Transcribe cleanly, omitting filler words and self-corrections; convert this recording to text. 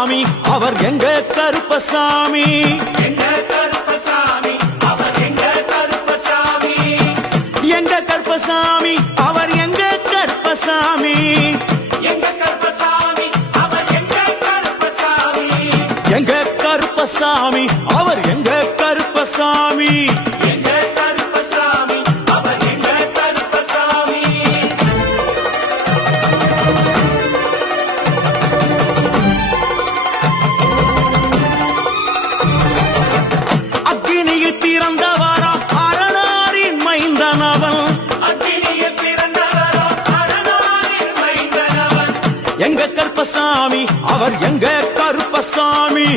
கருப்பசாமி அவர் எங்க கருப்பசாமி எங்க கருப்பசாமி அவர் எங்க கருப்பசாமி எங்க கருப்பசாமி அவர் எங்க கருப்பசாமி எங்க கருப்பசாமி அவர் எங்க கருப்பசாமி எங்க கருப்பசாமி அவர் எங்க கருப்பசாமி எங்க கருப்பசாமி அவர் எங்க கருப்பசாமி அக்கினியில் பிறந்தவரா அரணாரின் மைந்தனவன் அக்கினியில் பிறந்தவரோ அரணாரின் மைந்தனவன் எங்க கருப்பசாமி அவர் எங்க கருப்பசாமி